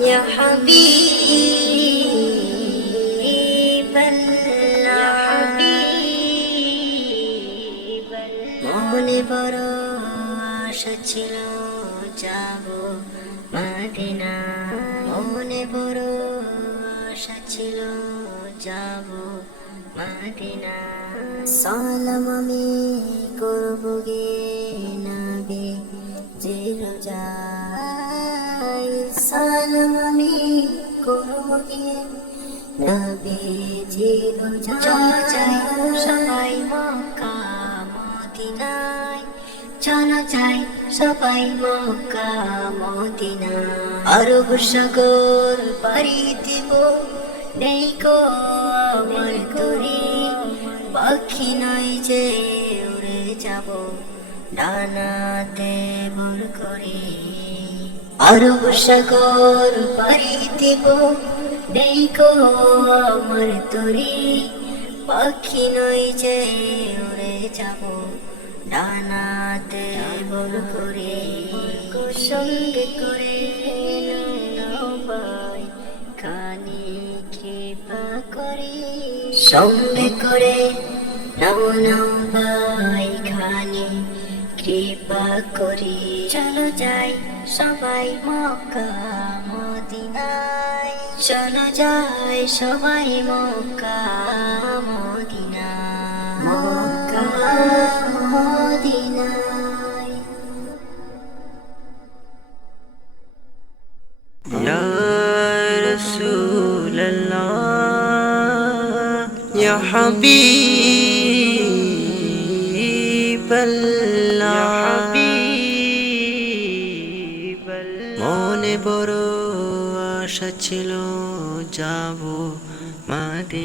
يا حبيب الله মনে বড় আশা ছিল যাব মাদিনা মনে বড় আশা ছিল যাব মাদিনা সালাম আমি করব গে নবী যে রোজাই সবাই মক্কা মদিনায়। চলো যাই সবাই মক্কা মদিনা আরব সাগর পাড়ি দিব, নেই গো আমার তরি পাখি নয় যে উড়ে যাব ডানাতে ভোর করে। আরব সাগর পাড়ি দিব নেই গো আমার তরি, পাখি নয় যে উড়ে যাব। ডানাতে বল করে, সঙ্গে করে কানে কৃপা করে। সঙ্গে করে নব নবাই খানে কৃপা করি চলো যাই সবাই মক্কা মদিনায় চলো যাই সবাই মক্কা মদিনা মক্কা মদিনায় يا رسول الله يا حبيب মনে বড় আশা ছিল যাব মাদিন